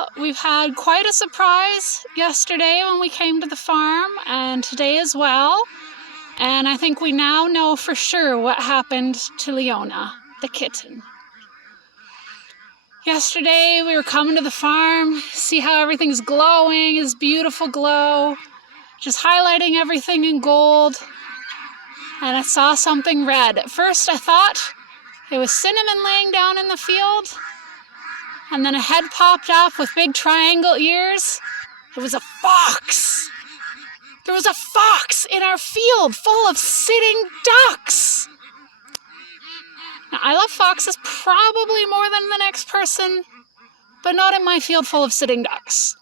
Well, we've had quite a surprise yesterday when we came to the farm, and today as well. And I think we now know for sure what happened to Leona, the kitten. Yesterday we were coming to the farm, see how everything's glowing, this beautiful glow, just highlighting everything in gold. And I saw something red. At first I thought it was Cinnamon laying down in the field. And then a head popped up with big triangle ears. It was a fox. There was a fox in our field full of sitting ducks. Now, I love foxes probably more than the next person, but not in my field full of sitting ducks.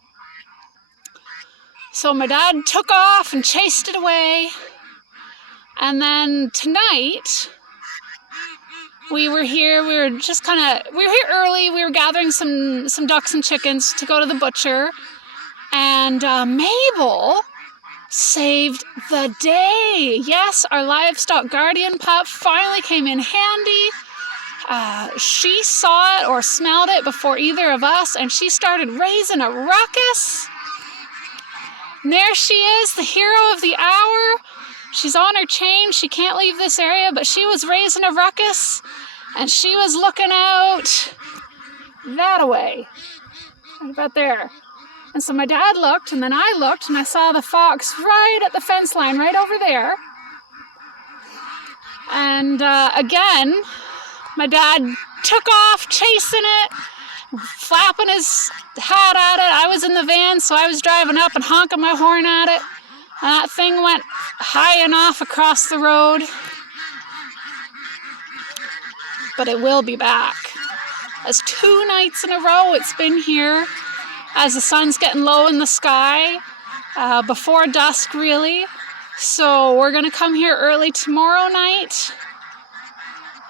So my dad took off and chased it away. And then tonight, we were here early. We were gathering some ducks and chickens to go to the butcher. And Mabel saved the day. Yes, our livestock guardian pup finally came in handy. She saw it or smelled it before either of us, and she started raising a ruckus. And there she is, the hero of the hour. She's on her chain. She can't leave this area, but she was raising a ruckus, and she was looking out that way, right about there. And so my dad looked, and then I looked, and I saw the fox right at the fence line, right over there. And again, my dad took off chasing it, flapping his hat at it. I was in the van, so I was driving up and honking my horn at it. And that thing went high enough across the road. But it will be back. As 2 nights in a row it's been here, as the sun's getting low in the sky, before dusk really. So we're gonna come here early tomorrow night.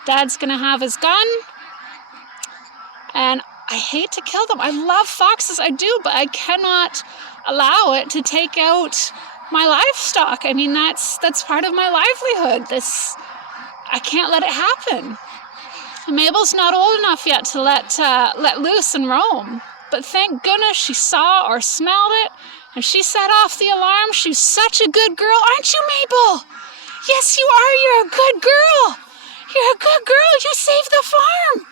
Dad's gonna have his gun. And I hate to kill them. I love foxes, I do, but I cannot allow it to take out my livestock. I mean, that's part of my livelihood. I can't let it happen. And Mabel's not old enough yet to let loose and roam. But thank goodness she saw or smelled it, and she set off the alarm. She's such a good girl, aren't you, Mabel? Yes, you are. You're a good girl. You're a good girl. You saved the farm.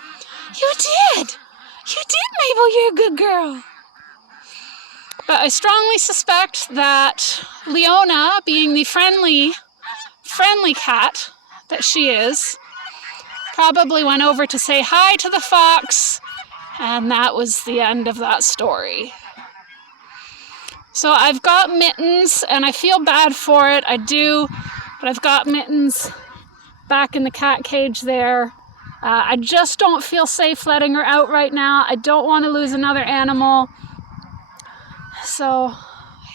You did. You did, Mabel. You're a good girl. But I strongly suspect that Leona, being the friendly cat that she is, probably went over to say hi to the fox, and that was the end of that story. So I've got mittens, and I feel bad for it, I do, but I've got mittens back in the cat cage there. I just don't feel safe letting her out right now. I don't want to lose another animal. So,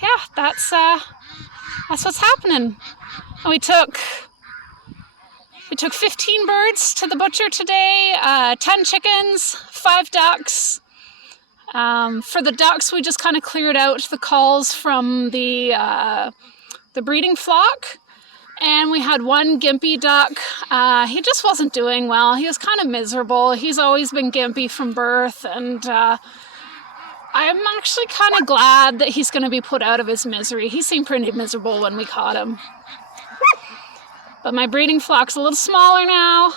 yeah, that's what's happening. And we took 15 birds to the butcher today, 10 chickens, 5 ducks. For the ducks, we just kind of cleared out the calls from the breeding flock. And we had one gimpy duck. He just wasn't doing well. He was kind of miserable. He's always been gimpy from birth, and I'm actually kind of glad that he's going to be put out of his misery. He seemed pretty miserable when we caught him. But my breeding flock's a little smaller now.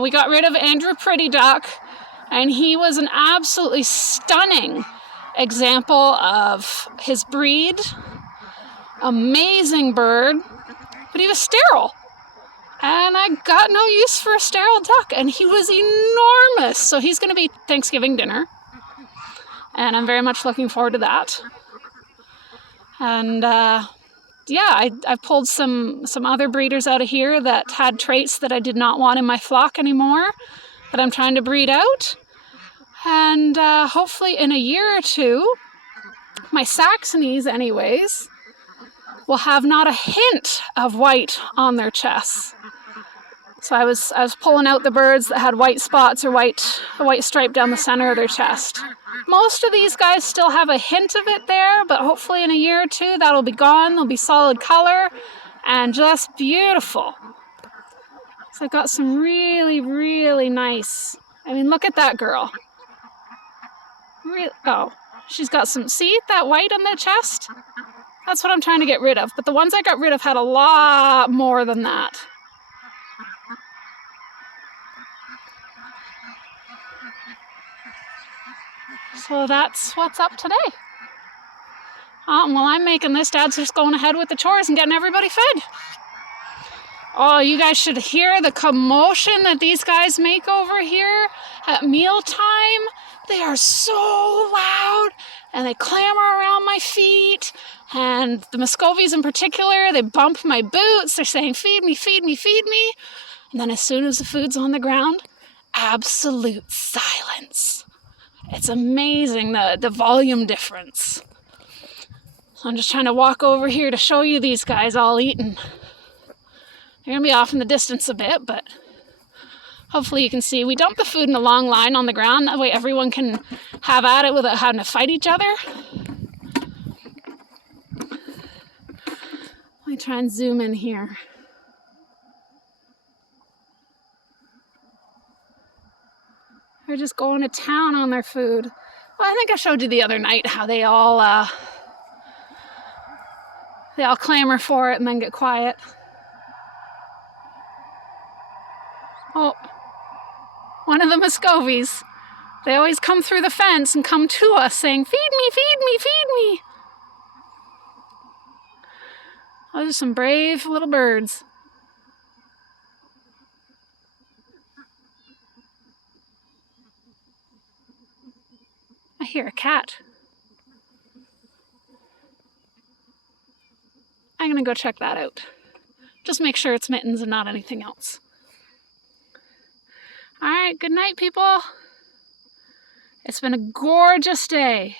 We got rid of Andrew Pretty Duck, and he was an absolutely stunning example of his breed. Amazing bird, but he was sterile. And I got no use for a sterile duck, and he was enormous. So he's going to be Thanksgiving dinner. And I'm very much looking forward to that. And yeah, I pulled some other breeders out of here that had traits that I did not want in my flock anymore, that I'm trying to breed out. And hopefully in a year or two, my Saxonies anyways, will have not a hint of white on their chests. So I was pulling out the birds that had white spots or a white stripe down the center of their chest. Most of these guys still have a hint of it there, but hopefully in a year or two that'll be gone. They'll be solid color and just beautiful. So I've got some really, really nice. I mean, look at that girl. Oh, She's got some, see that white on the chest? That's what I'm trying to get rid of. But the ones I got rid of had a lot more than that. So that's what's up today. While I'm making this, Dad's just going ahead with the chores and getting everybody fed. Oh, you guys should hear the commotion that these guys make over here at mealtime. They are so loud, and they clamor around my feet. And the Muscovies in particular, they bump my boots. They're saying, feed me, feed me, feed me. And then as soon as the food's on the ground, absolute silence. It's amazing, the volume difference. So I'm just trying to walk over here to show you these guys all eating. They're going to be off in the distance a bit, but hopefully you can see. We dump the food in a long line on the ground. That way everyone can have at it without having to fight each other. Let me try and zoom in here. They're just going to town on their food. Well, I think I showed you the other night how they all clamor for it and then get quiet. Oh, one of the Muscovies. They always come through the fence and come to us saying, feed me, feed me, feed me. Those are some brave little birds. I hear a cat. I'm going to go check that out. Just make sure it's Mittens and not anything else. All right, good night, people. It's been a gorgeous day.